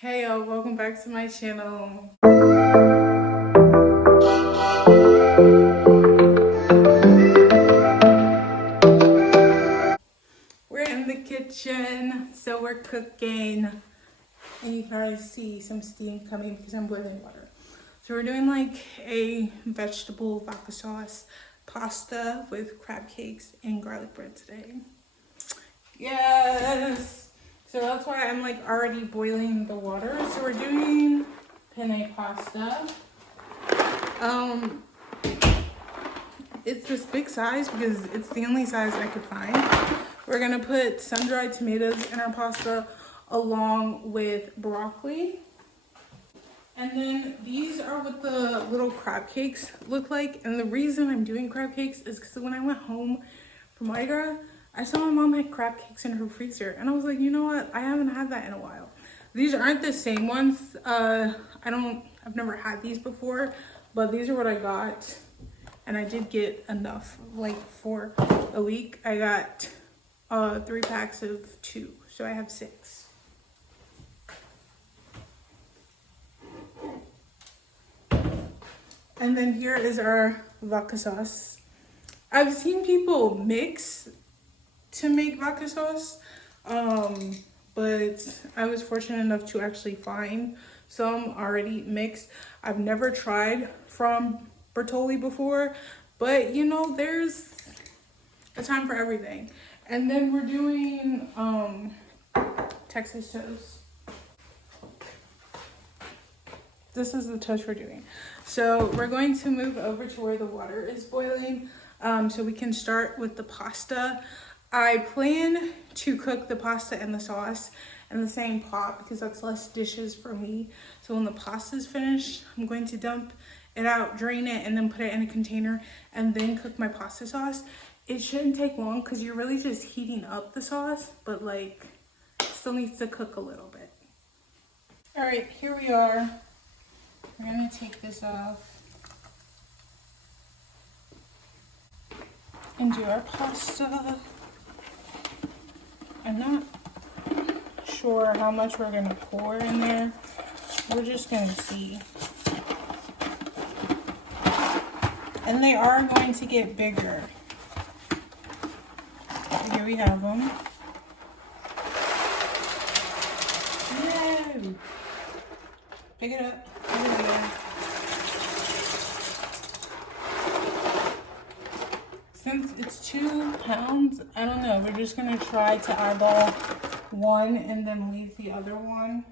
Hey y'all, welcome back to my channel. We're in the kitchen, so we're cooking. And you can already see some steam coming because I'm boiling water. So we're doing like a vegetable vodka sauce pasta with crab cakes and garlic bread today. Yes! So that's why I'm like already boiling the water. So we're doing penne pasta. It's this big size because it's the only size I could find. We're gonna put sun-dried tomatoes in our pasta along with broccoli. And then these are what the little crab cakes look like. And the reason I'm doing crab cakes is because when I went home from Hydra, I saw my mom had crab cakes in her freezer. And I was like, you know what? I haven't had that in a while. These aren't the same ones. I've never had these before, but these are what I got. And I did get enough, like for a week. I got 3 packs of 2, so I have 6. And then here is our vodka sauce. I've seen people mix to make vodka sauce, but I was fortunate enough to actually find some already mixed. I've never tried from Bertolli before, but you know, there's a time for everything. And then we're doing Texas toast. This is the toast we're doing. So we're going to move over to where the water is boiling so we can start with the pasta. I plan to cook the pasta and the sauce in the same pot because that's less dishes for me. So when the pasta is finished, I'm going to dump it out, drain it, and then put it in a container and then cook my pasta sauce. It shouldn't take long because you're really just heating up the sauce, but like still needs to cook a little bit. All right, here we are. We're gonna take this off and do our pasta. I'm not sure how much we're gonna pour in there. We're just gonna see. And they are going to get bigger. So here we have them. No! Pick it up. Since it's 2 pounds, I don't know. We're just gonna try to eyeball one and then leave the other one.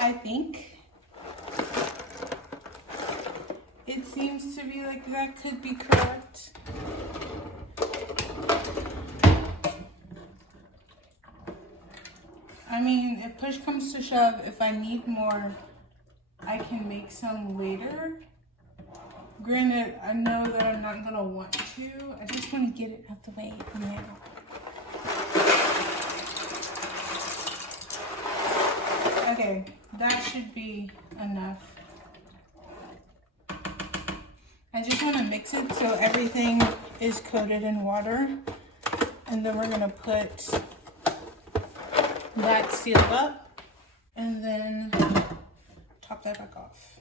I think it seems to be like that could be correct. I mean, if push comes to shove, if I need more, I can make some later. Granted, I know that I'm not gonna want to. I just want to get it out the way now. Okay, that should be enough. I just want to mix it so everything is coated in water. And then we're gonna put that sealed up and then top that back off.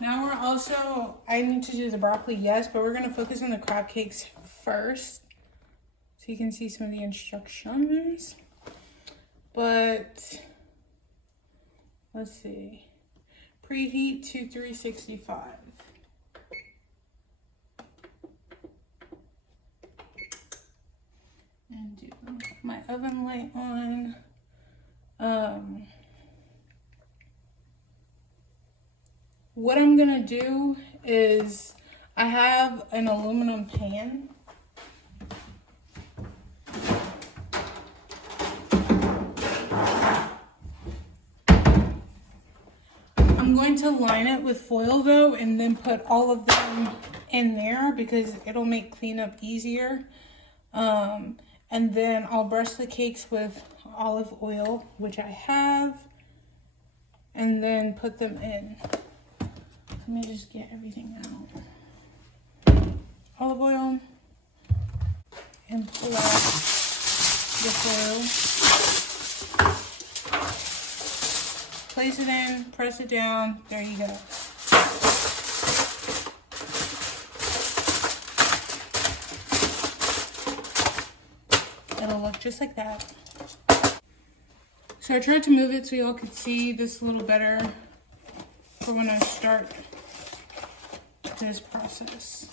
Now we're also, I need to do the broccoli, yes, but we're gonna focus on the crab cakes first. So you can see some of the instructions. But let's see. Preheat to 365. And do my oven light on. What I'm gonna do is I have an aluminum pan. I'm going to line it with foil though and then put all of them in there because it'll make cleanup easier. And then I'll brush the cakes with olive oil, which I have. and then put them in. Let me just get everything out. Olive oil and pull out the foil. Place it in, press it down, there you go. It'll look just like that. So I tried to move it so y'all could see this a little better for when I start this process.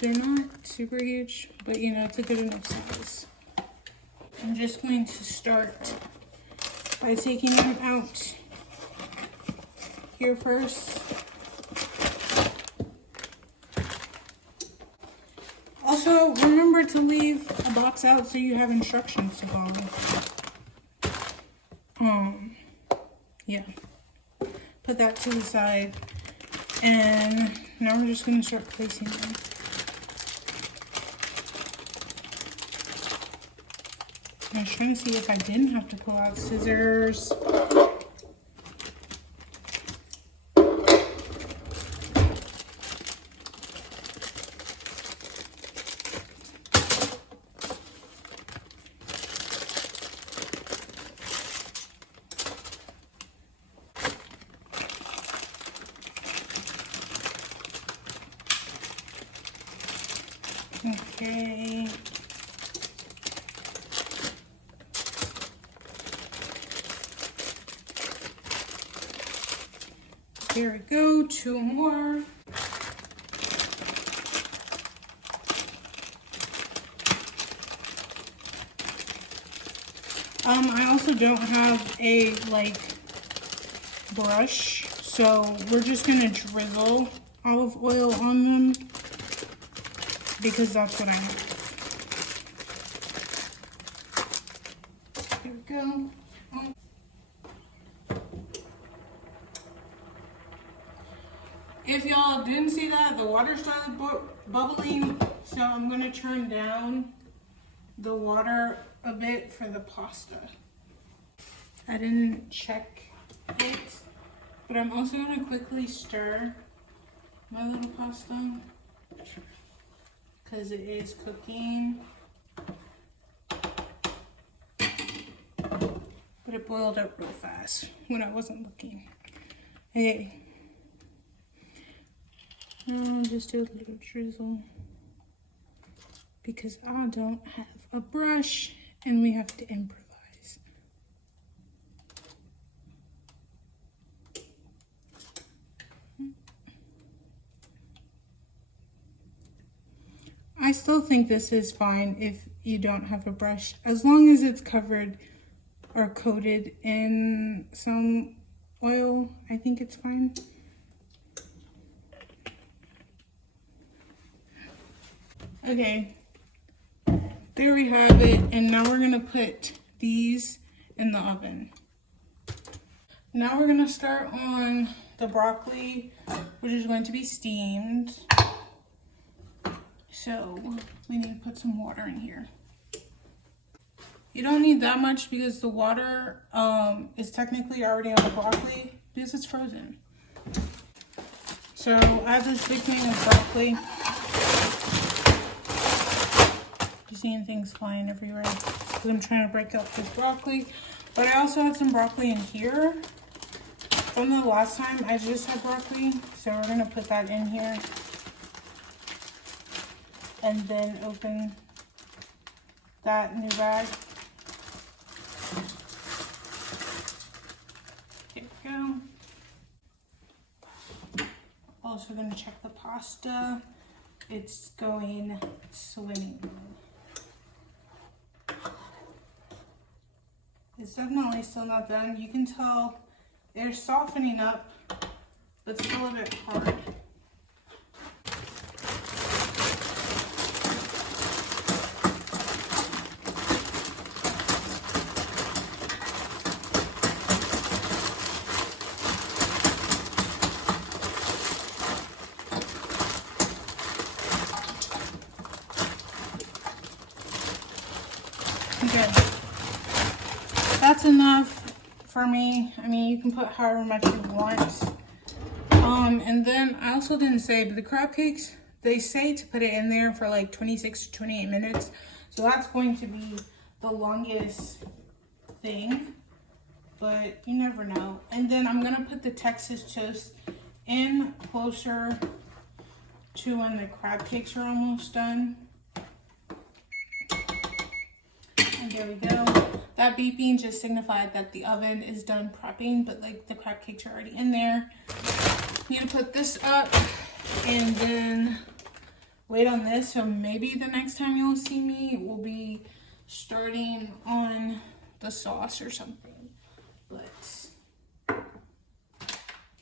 They're not super huge, but you know, it's a good enough size. I'm just going to start by taking them out here first. Also, remember to leave a box out so you have instructions to follow. Yeah. Put that to the side. And now we're just going to start placing them. I was trying to see if I didn't have to pull out scissors. Okay. There we go, 2 more. I also don't have a brush, so we're just gonna drizzle olive oil on them because that's what I have. There we go. If y'all didn't see that, the water started bubbling, so I'm going to turn down the water a bit for the pasta. I didn't check it, but I'm also going to quickly stir my little pasta because it is cooking. But it boiled up real fast when I wasn't looking. Okay. I'll just do a little drizzle because I don't have a brush and we have to improvise. I still think this is fine if you don't have a brush, as long as it's covered or coated in some oil. I think it's fine. Okay, there we have it, and now we're gonna put these in the oven. Now we're gonna start on the broccoli, which is going to be steamed. So we need to put some water in here. You don't need that much because the water is technically already on the broccoli because it's frozen. So I have this big thing of broccoli. Seeing things flying everywhere because I'm trying to break up this broccoli, but I also had some broccoli in here from the last time I just had broccoli, so we're gonna put that in here and then open that new bag. There we go. Also gonna check the pasta. It's going swimming. It's definitely still not done. You can tell they're softening up, but still a bit hard. Good. That's enough. enough for me. I mean, you can put however much you want. And then I also didn't say, but the crab cakes, they say to put it in there for like 26 to 28 minutes. So that's going to be the longest thing, but you never know. And then I'm gonna put the Texas toast in closer to when the crab cakes are almost done. And there we go. That beeping just signified that the oven is done prepping, but like the crab cakes are already in there. I'm gonna put this up and then wait on this. So maybe the next time you'll see me will be starting on the sauce or something. But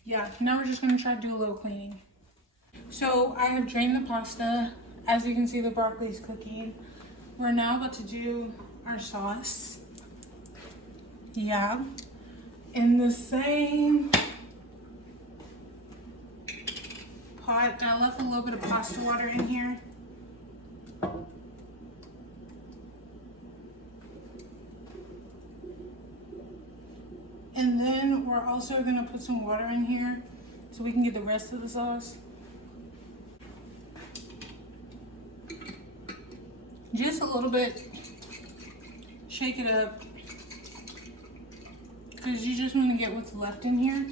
yeah, now we're just gonna try to do a little cleaning. So I have drained the pasta. As you can see, the broccoli is cooking. We're now about to do our sauce. Yeah, in the same pot. I left a little bit of pasta water in here. And then we're also gonna put some water in here so we can get the rest of the sauce. Just a little bit. Shake it up. Because you just want to get what's left in here.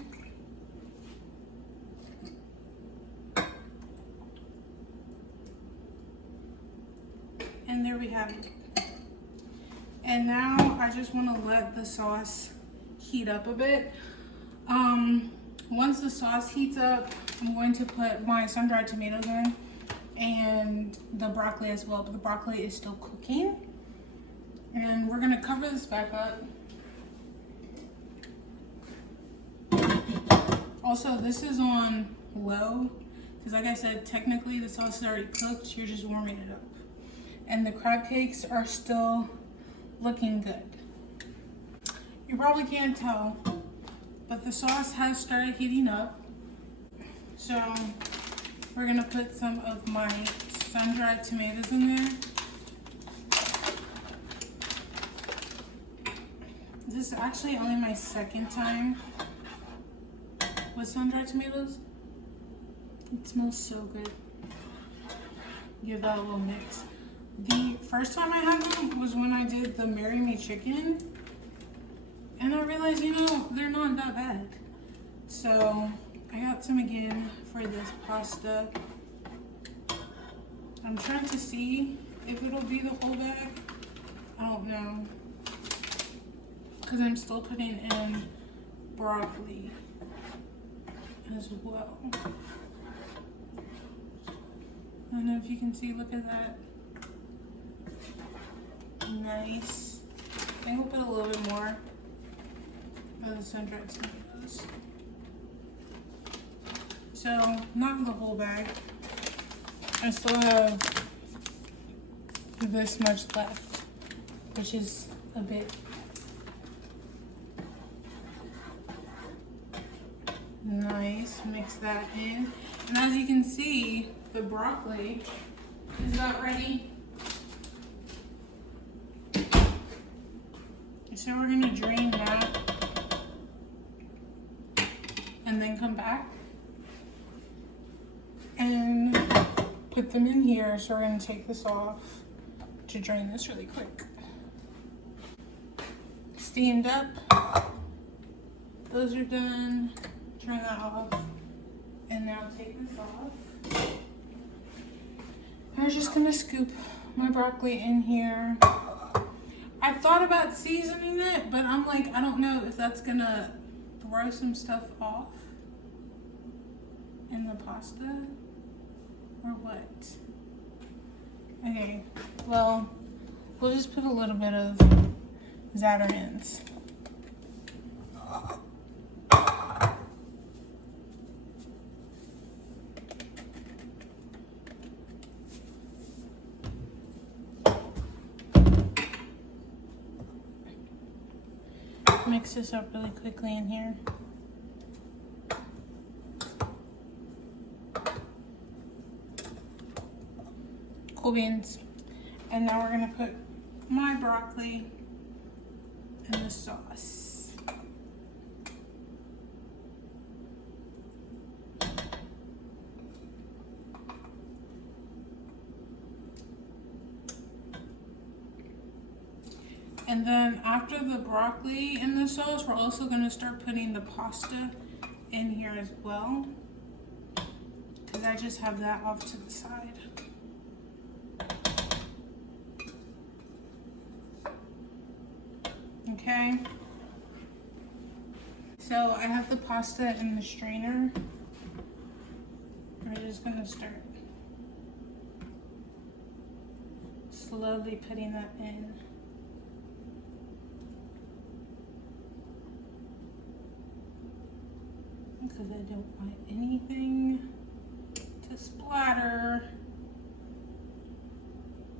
And there we have it. And now I just want to let the sauce heat up a bit. Once the sauce heats up, I'm going to put my sun-dried tomatoes in and the broccoli as well, but the broccoli is still cooking. And we're gonna cover this back up. Also, this is on low, because like I said, technically the sauce is already cooked, you're just warming it up. And the crab cakes are still looking good. You probably can't tell, but the sauce has started heating up. So we're gonna put some of my sun-dried tomatoes in there. This is actually only my second time with sun-dried tomatoes. It smells so good. Give that a little mix. The first time I had them was when I did the Marry Me chicken. And I realized, you know, they're not that bad. So I got some again for this pasta. I'm trying to see if it'll be the whole bag. I don't know. Because I'm still putting in broccoli as well. I don't know if you can see, look at that. Nice. I think we'll put a little bit more of the sun-dried tomatoes. So, not the whole bag. I still have this much left, which is a bit. Nice, mix that in. And as you can see, the broccoli is about ready. So we're gonna drain that and then come back and put them in here. So we're gonna take this off to drain this really quick. Steamed up, those are done. Turn that off, and now take this off. I'm just gonna scoop my broccoli in here. I thought about seasoning it, but I'm like, I don't know if that's gonna throw some stuff off in the pasta or what. Okay, well, we'll just put a little bit of Zatarain's. Mix this up really quickly in here. Cool beans. And now we're gonna put my broccoli in the sauce. And then after the broccoli in the sauce, we're also gonna start putting the pasta in here as well, because I just have that off to the side. Okay. So I have the pasta in the strainer. We're just gonna start slowly putting that in. Because I don't want anything to splatter.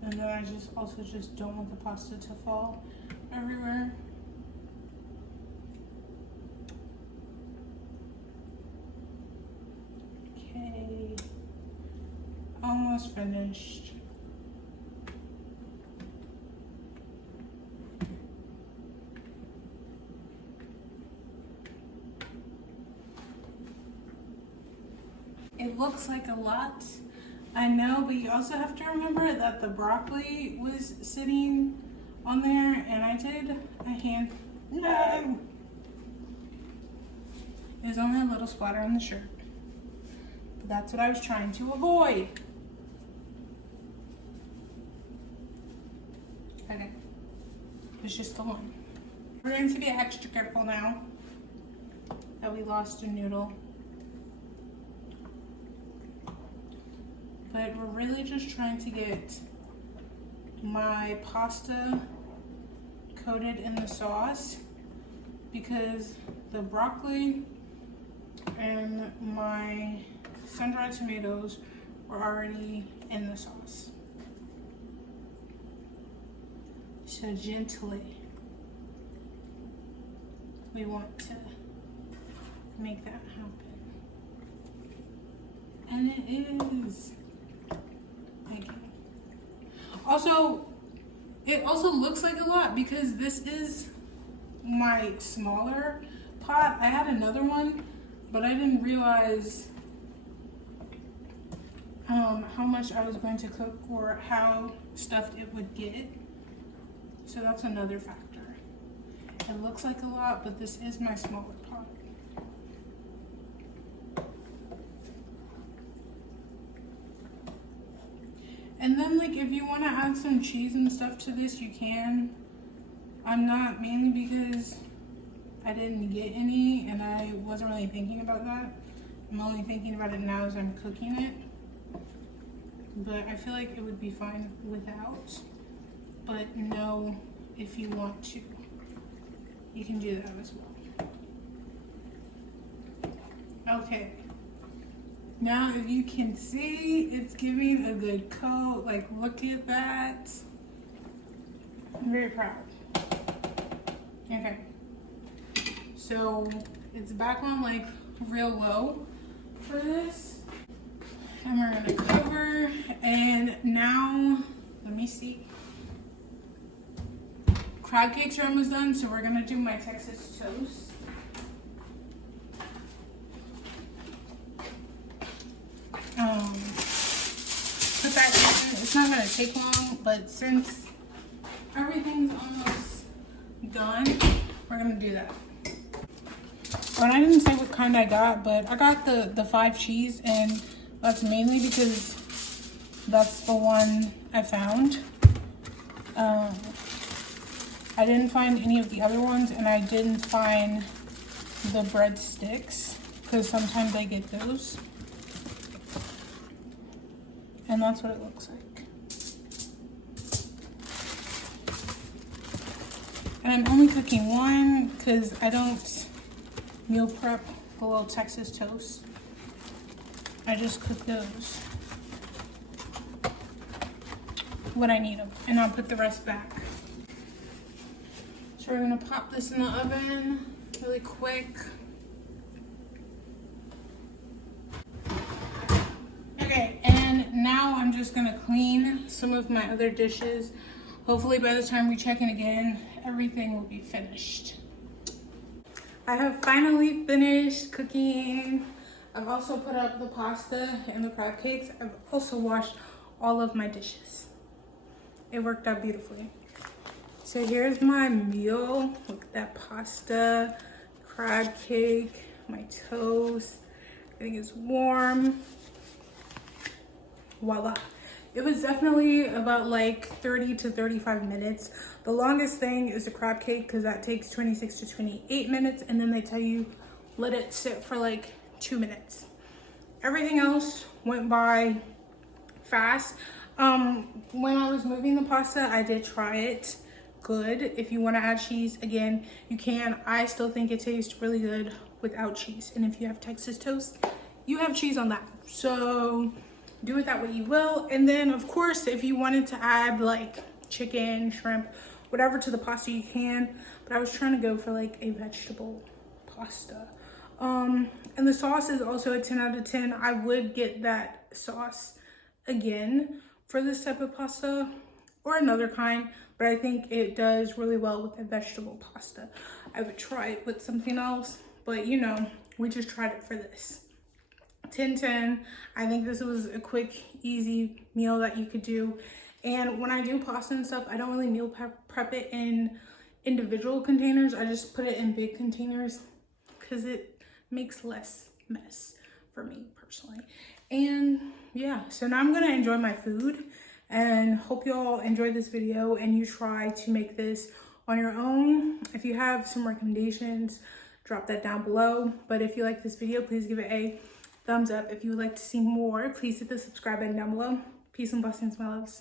And then I also don't want the pasta to fall everywhere. Okay, almost finished. It looks like a lot, I know, but you also have to remember that the broccoli was sitting on there, and I did a hand, no! There's only a little splatter on the shirt. But that's what I was trying to avoid. Okay, it's just the one. We're going to be extra careful now that we lost a noodle. But we're really just trying to get my pasta coated in the sauce, because the broccoli and my sun-dried tomatoes were already in the sauce. So gently, we want to make that happen. And it is. Okay. Also, it also looks like a lot because this is my smaller pot. I had another one, but I didn't realize how much I was going to cook or how stuffed it would get. So that's another factor. It looks like a lot, but this is my smaller pot. And then, like, if you want to add some cheese and stuff to this, you can. I'm not, mainly because I didn't get any and I wasn't really thinking about that. I'm only thinking about it now as I'm cooking it. But I feel like it would be fine without. But no, if you want to, you can do that as well. Okay. Now, if you can see, it's giving a good coat. Like, look at that. I'm very proud. Okay. So, it's back on, like, real low for this. And we're gonna cover. And now, let me see. Crab cakes are almost done, so we're gonna do my Texas toast. Put that in. It's not gonna take long, but since everything's almost done, we're gonna do that. And I didn't say what kind I got, but I got the 5 cheese, and that's mainly because that's the one I found. I didn't find any of the other ones, and I didn't find the breadsticks because sometimes I get those. And that's what it looks like. And I'm only cooking one because I don't meal prep a little Texas toast. I just cook those when I need them, and I'll put the rest back. So we're gonna pop this in the oven really quick. Okay, and now I'm just gonna clean some of my other dishes. Hopefully by the time we check in again, everything will be finished. I have finally finished cooking. I've also put up the pasta and the crab cakes. I've also washed all of my dishes. It worked out beautifully. So here's my meal. Look at that pasta, crab cake, my toast. I think it's warm. Voila. It was definitely about like 30 to 35 minutes. The longest thing is the crab cake because that takes 26 to 28 minutes, and then they tell you let it sit for like 2 minutes. Everything else went by fast. When I was moving the pasta, I did try it. Good. If you want to add cheese, again, you can. I still think it tastes really good without cheese. And if you have Texas toast, you have cheese on that. So do it that way you will. And then of course, if you wanted to add like chicken, shrimp, whatever to the pasta, you can. But I was trying to go for like a vegetable pasta. And the sauce is also a 10 out of 10. I would get that sauce again for this type of pasta or another kind, but I think it does really well with a vegetable pasta. I would try it with something else, but you know, we just tried it for this. 10/10. I think this was a quick, easy meal that you could do. And when I do pasta and stuff, I don't really meal prep it in individual containers. I just put it in big containers because it makes less mess for me personally. And yeah, so now I'm gonna enjoy my food and hope you all enjoyed this video and you try to make this on your own. If you have some recommendations, drop that down below. But if you like this video, please give it a thumbs up. If you would like to see more, please hit the subscribe button down below. Peace and blessings, my loves.